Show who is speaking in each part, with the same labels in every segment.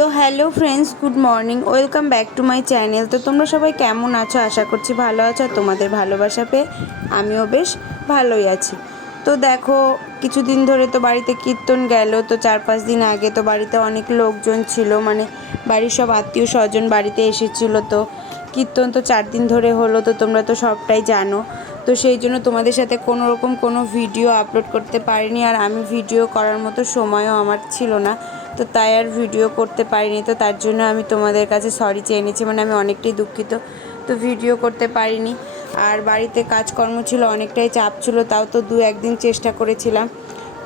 Speaker 1: তো hello friends, good morning, welcome back to my channel. তো তোমরা সবাই কেমন আছো? আশা করছি ভালো আছো আর তোমাদের ভালোবাসা পেয়ে আমিও বেশ ভালোই আছি। তো দেখো, কিছুদিন ধরে তো বাড়িতে কীর্তন গেল, তো চার পাঁচ দিন আগে তো বাড়িতে অনেক লোকজন ছিল মানে বাড়ির সব আত্মীয় স্বজন বাড়িতে এসেছিল, তো কীর্তন তো চার দিন ধরে হলো, তো তোমরা তো সবটাই জানো। তো সেই জন্য তোমাদের সাথে কোনো রকম কোনো ভিডিও আপলোড করতে পারিনি, আর আমি ভিডিও করার মতো সময়ও আমার ছিল না। তো তাই আর ভিডিও করতে পারিনি, তো তার জন্য আমি তোমাদের কাছে সরি চেয়ে নিয়েছি মানে আমি অনেকটাই দুঃখিত। তো ভিডিও করতে পারিনি। আর বাড়িতে কাজকর্ম ছিল, অনেকটাই চাপ ছিল, তাও তো দু একদিন চেষ্টা করেছিলাম।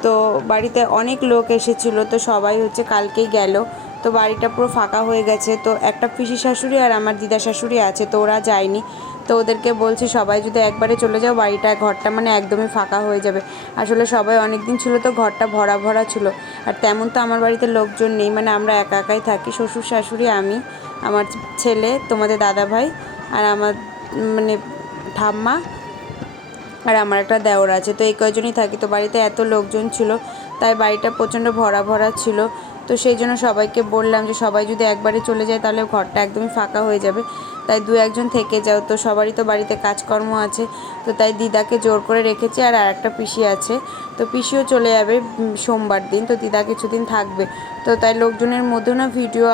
Speaker 1: তো বাড়িতে অনেক লোক এসেছিল, তো সবাই হচ্ছে কালকেই গেল। তো বাড়িটা পুরো ফাঁকা হয়ে গেছে, তো একটা পিসি শাশুড়ি আর আমার দিদা শাশুড়ি আছে, তো ওরা যায়নি। তো ওদেরকে বলছি, সবাই যদি একবারে চলে যাও, বাড়িটা, ঘরটা মানে একদমই ফাঁকা হয়ে যাবে। আসলে সবাই অনেক দিন ছিল তো, ঘরটা ভরা ভরা ছিল। আর তেমন তো আমার বাড়িতে লোকজন নেই মানে আমরা একা একাই থাকি। শ্বশুর শাশুড়ি, আমি, আমার ছেলে, তোমাদের দাদা ভাই আর আমার মানে ঠাম্মা আর আমার একটা দেওর আছে। তো এই কয়জনই থাকি। তো বাড়িতে এত লোকজন ছিল, তাই বাড়িটা প্রচণ্ড ভরা ভরা ছিল। তো সেই জন্য সবাইকে বললাম যে, সবাই যদি একবারে চলে যায়, তাহলে ঘরটা একদমই ফাঁকা হয়ে যাবে। তাই দু একজন থেকে যাও। তো সবারই তো বাড়িতে কাজকর্ম আছে। তো তাই দিদাকে জোর করে রেখেছে আর আরেকটা পিসি আছে। তো পিসিও চলে যাবে সোমবার দিন। তো দিদা কিছুদিন থাকবে। তো তাই লোকজনের মধ্যেও না ভিডিও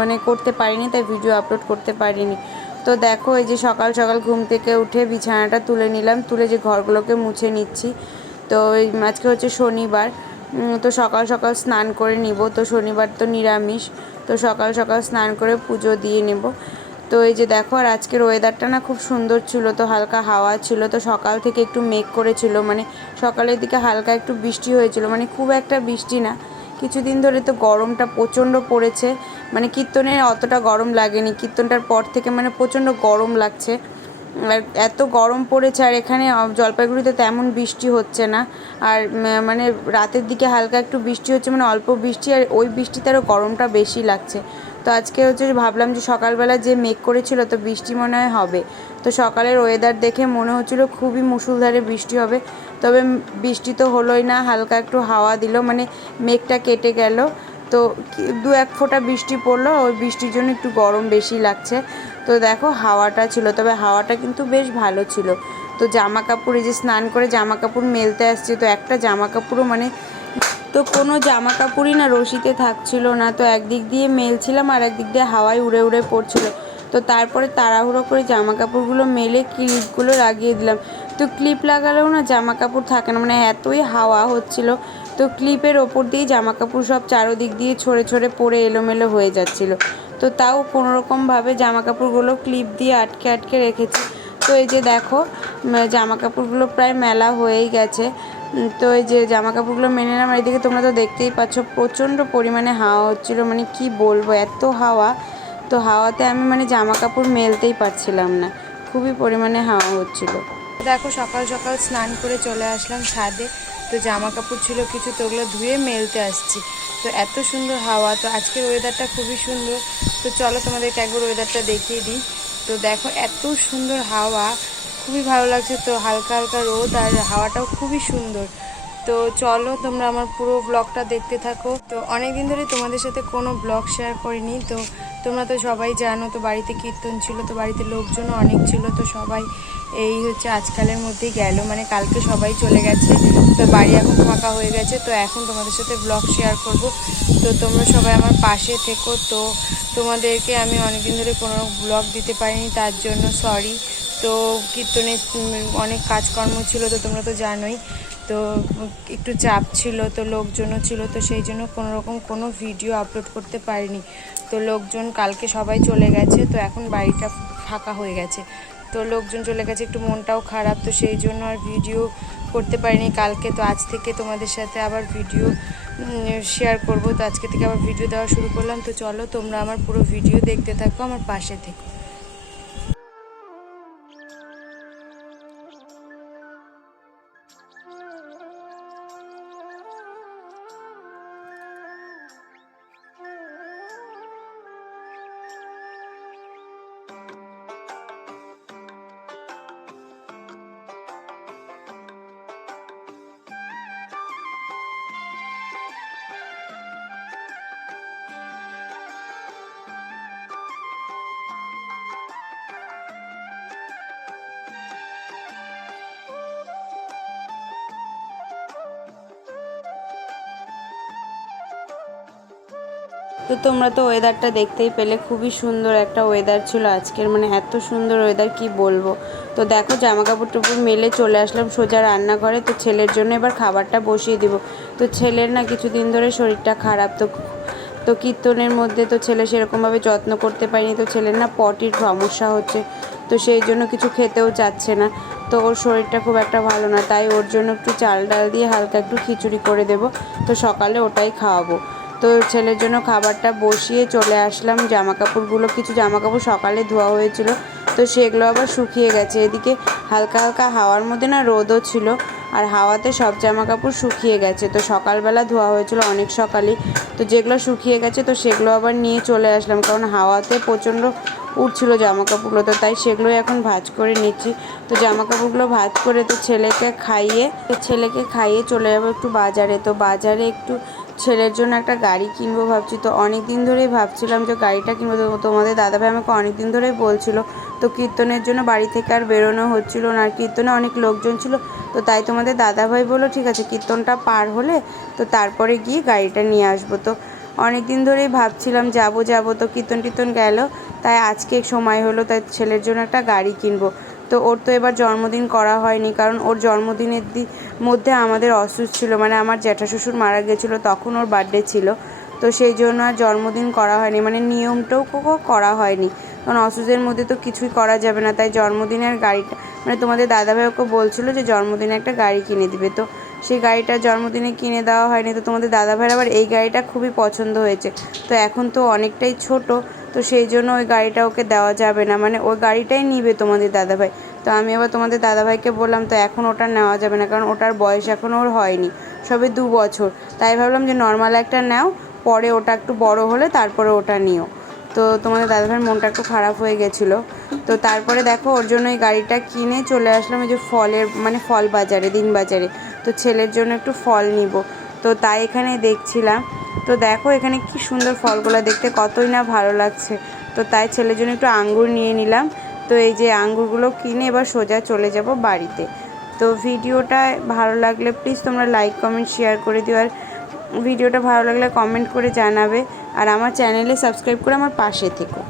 Speaker 1: মানে করতে পারিনি, তাই ভিডিও আপলোড করতে পারিনি। তো দেখো, এই যে সকাল সকাল ঘুম থেকে উঠে বিছানাটা তুলে নিলাম। তুলে যে ঘরগুলোকে মুছে নিচ্ছি। তো আজকে হচ্ছে শনিবার। তো সকাল সকাল স্নান করে নিব। তো শনিবার তো নিরামিষ। তো সকাল সকাল স্নান করে পুজো দিয়ে নেব। তো এই যে দেখো, আর আজকের ওয়েদারটা না খুব সুন্দর ছিল, তো হালকা হাওয়া ছিল, তো সকাল থেকে একটু মেঘ করেছিল মানে সকালের দিকে হালকা একটু বৃষ্টি হয়েছিল মানে খুব একটা বৃষ্টি না। কিছুদিন ধরে তো গরমটা প্রচণ্ড পড়েছে মানে কীর্তনে অতটা গরম লাগেনি, কীর্তনটার পর থেকে মানে প্রচণ্ড গরম লাগছে। আর এত গরম পড়েছে, আর এখানে জলপাইগুড়িতে তেমন বৃষ্টি হচ্ছে না, আর মানে রাতের দিকে হালকা একটু বৃষ্টি হচ্ছে মানে অল্প বৃষ্টি, আর ওই বৃষ্টিতে আরও গরমটা বেশি লাগছে। তো আজকে হচ্ছে ভাবলাম যে সকালবেলা যে মেঘ করেছিল তো বৃষ্টি মনে হয় হবে। তো সকালের ওয়েদার দেখে মনে হচ্ছিল খুবই মুসুলধারে বৃষ্টি হবে। তবে বৃষ্টি তো হলোই না, হালকা একটু হাওয়া দিল মানে মেঘটা কেটে গেল। তো দু এক ফোঁটা বৃষ্টি পড়ল, ওই বৃষ্টির জন্য একটু গরম বেশি লাগছে। তো দেখো হাওয়াটা ছিল, তবে হাওয়াটা কিন্তু বেশ ভালো ছিল। তো জামা কাপড়ে যে স্নান করে জামা কাপড় মেলতে আসছে, তো একটা জামা কাপড়ও মানে তো কোনো জামা কাপড়ই না রশিতে থাকছিল না। তো একদিক দিয়ে মেলছিলাম আর একদিক দিয়ে হাওয়ায় উড়ে উড়ে পড়ছিল। তো তারপরে তাড়াহুড়ো করে জামা কাপড়গুলো মেলে ক্লিপগুলো লাগিয়ে দিলাম। তো ক্লিপ লাগালেও না জামা কাপড় থাকে না মানে এতই হাওয়া হচ্ছিল। তো ক্লিপের ওপর দিয়ে জামা কাপড় সব চারোদিক দিয়ে ছড়ে ছড়ে পড়ে এলোমেলো হয়ে যাচ্ছিল। তো তাও কোনোরকমভাবে জামা কাপড়গুলো ক্লিপ দিয়ে আটকে আটকে রেখেছি। তো এই যে দেখো জামা কাপড়গুলো প্রায় মেলা হয়েই গেছে। তো এই যে জামা কাপড়গুলো মেনে নিলাম এদিকে তোমরা তো দেখতেই পাচ্ছ প্রচণ্ড পরিমাণে হাওয়া হচ্ছিল মানে কি বলব, এত হাওয়া। তো হাওয়াতে আমি মানে জামা কাপড় মেলতেই পারছিলাম না, খুবই পরিমাণে হাওয়া হচ্ছিল। দেখো, সকাল সকাল স্নান করে চলে আসলাম ছাদে, তো জামা কাপড় ছিল কিছু, তো ওগুলো ধুয়ে মেলতে আসছি। তো এত সুন্দর হাওয়া, তো আজকের ওয়েদারটা খুবই সুন্দর। তো চলো তোমাদেরকে একবার ওয়েদারটা দেখিয়ে দিই। তো দেখো, এত সুন্দর হাওয়া খুবই ভালো লাগছে তো, হালকা হালকা রোদ আর হাওয়াটাও খুবই সুন্দর। তো চলো তোমরা আমার পুরো ব্লগটা দেখতে থাকো। তো অনেক দিন ধরে তোমাদের সাথে কোনো ব্লগ শেয়ার করিনি, তো তোমরা তো সবাই জানো, তো বাড়িতে কীর্তন ছিল, তো বাড়িতে লোকজনও অনেক ছিল, তো সবাই এই হচ্ছে আজকালের মধ্যেই গেল মানে কালকে সবাই চলে গেছে, তো বাড়ি এখন ফাঁকা হয়ে গেছে, তো এখন তোমাদের সাথে ব্লগ শেয়ার করব। তো তোমরা সবাই আমার পাশে থেকো, তো তোমাদেরকে আমি অনেকদিন ধরে কোনো ব্লগ দিতে পারিনি, তার জন্য সরি তো কীর্তনে অনেক কাজকর্ম ছিল তো তোমরা তো জানোই। তো একটু চাপ ছিল, তো লোকজনও ছিল, তো সেই জন্য কোনো রকম কোনো ভিডিও আপলোড করতে পারিনি। তো লোকজন কালকে সবাই চলে গেছে, তো এখন বাড়িটা ফাঁকা হয়ে গেছে। তো লোকজন চলে গেছে, একটু মনটাও খারাপ, তো সেই জন্য আর ভিডিও করতে পারিনি কালকে। তো আজ থেকে তোমাদের সাথে আবার ভিডিও শেয়ার করব। তো আজকে থেকে আবার ভিডিও দেওয়া শুরু করলাম। তো চলো তোমরা আমার পুরো ভিডিও দেখতে থাকো আমার পাশে থেকো। তো তোমরা তো ওয়েদারটা দেখতেই পেলে, খুবই সুন্দর একটা ওয়েদার ছিল আজকের মানে এত সুন্দর ওয়েদার কি বলব? তো দেখো জামা কাপড় টুপড় মেলে চলে আসলাম সোজা রান্নাঘরে, তো ছেলের জন্য এবার খাবারটা বসিয়ে দিব। তো ছেলের না কিছুদিন ধরে শরীরটা খারাপ, তো তো কীর্তনের মধ্যে তো ছেলে সেরকমভাবে যত্ন করতে পারিনি, তো ছেলের না পটির সমস্যা হচ্ছে, তো সেই জন্য কিছু খেতেও চাচ্ছে না। তো ওর শরীরটা খুব একটা ভালো না, তাই ওর জন্য একটু চাল ডাল দিয়ে হালকা একটু খিচুড়ি করে দেব, তো সকালে ওটাই খাওয়াবো। তো ছেলের জন্য খাবারটা বসিয়ে চলে আসলাম। জামা কাপড়গুলো কিছু জামা কাপড় সকালে ধোয়া হয়েছিল, তো সেগুলো আবার শুকিয়ে গেছে। এদিকে হালকা হালকা হাওয়ার মধ্যে না রোদও ছিল, আর হাওয়াতে সব জামা কাপড় শুকিয়ে গেছে। তো সকালবেলা ধোয়া হয়েছিল অনেক সকালেই, তো যেগুলো শুকিয়ে গেছে তো সেগুলো আবার নিয়ে চলে আসলাম, কারণ হাওয়াতে প্রচণ্ড উঠছিল জামা কাপড়গুলো তো তাই সেগুলোই এখন ভাজ করে নিচ্ছি। তো জামা কাপড়গুলো ভাজ করে তো ছেলেকে খাইয়ে, তো ছেলেকে খাইয়ে চলে যাব একটু বাজারে। তো বাজারে একটু ছেলের জন্য একটা গাড়ি কিনবো ভাবছি। তো অনেক দিন ধরেই ভাবছিলাম যে গাড়িটা কিনবো। তোমাদের দাদাভাই আমাকে অনেক দিন ধরেই বলছিল, তো কীর্তনের জন্য বাড়ি থেকে আর বেরোনো হচ্ছিল না। আর কীর্তনে অনেক লোকজন ছিল, তো তাই তোমাদের দাদাভাই বলল, ঠিক আছে, কীর্তনটা পার হলে তো তারপরে গিয়ে গাড়িটা নিয়ে আসব। তো অনেক দিন ধরেই ভাবছিলাম, যাব যাব। তো কীর্তন টীর্তন গেল, তাই আজকে সময় হলো, তাই ছেলের জন্য একটা গাড়ি কিনবো। তো ওর তো এবার জন্মদিন করা হয়নি, কারণ ওর জন্মদিনের দি, মধ্যে আমাদের অসুস্থ ছিল মানে আমার জ্যাঠা শ্বশুর মারা গেছিল, তখন ওর বার্থডে ছিল, তো সেই জন্য আর জন্মদিন করা হয়নি মানে নিয়মটাও করা হয়নি, কারণ অসুস্থের মধ্যে তো কিছুই করা যাবে না, তাই জন্মদিনের গাড়িটা মানে তোমাদের দাদাভাই ওকে বলছিলো যে জন্মদিনে একটা গাড়ি কিনে দিবে, তো সেই গাড়িটা জন্মদিনে কিনে দেওয়া হয়নি, তো তোমাদের দাদাভাইয়ের আবার এই গাড়িটা খুবই পছন্দ হয়েছে, তো এখন তো অনেকটাই ছোট তো সেই জন্য ওই গাড়িটা ওকে দেওয়া যাবে না। মানে ওই গাড়িটাই নিবে তোমাদের দাদাভাই। তো আমি আবার তোমাদের দাদাভাইকে বললাম, তো এখন ওটা নেওয়া যাবে না, কারণ ওটার বয়স এখন ওর হয়নি, সবে দু বছর। তাই ভাবলাম যে নর্মাল একটা নাও, পরে ওটা একটু বড় হলে তারপরে ওটা নিও। তো তোমাদের দাদাভাইয়ের মনটা একটু খারাপ হয়ে গেছিল। তো তারপরে দেখো ওর জন্য এই গাড়িটা কিনে চলে আসলাম ওই যে ফলের মানে ফল বাজারে, দিন বাজারে। তো ছেলের জন্য একটু ফল নিব। তো তাই এখানে দেখছিলাম। তো দেখো এখানে কি সুন্দর ফলগুলো দেখতে, কতই না ভালো লাগছে। তো তাই ছেলের জন্য একটু আঙ্গুর নিয়ে নিলাম। তো এই যে আঙ্গুরগুলো কিনে এবার সোজা চলে যাব বাড়িতে। তো ভিডিওটা ভালো লাগলে প্লিজ তোমরা লাইক কমেন্ট শেয়ার করে দিও। আর ভিডিওটা ভালো লাগলে কমেন্ট করে জানাবে। আর আমার চ্যানেলে সাবস্ক্রাইব করে আমার পাশে থেকো।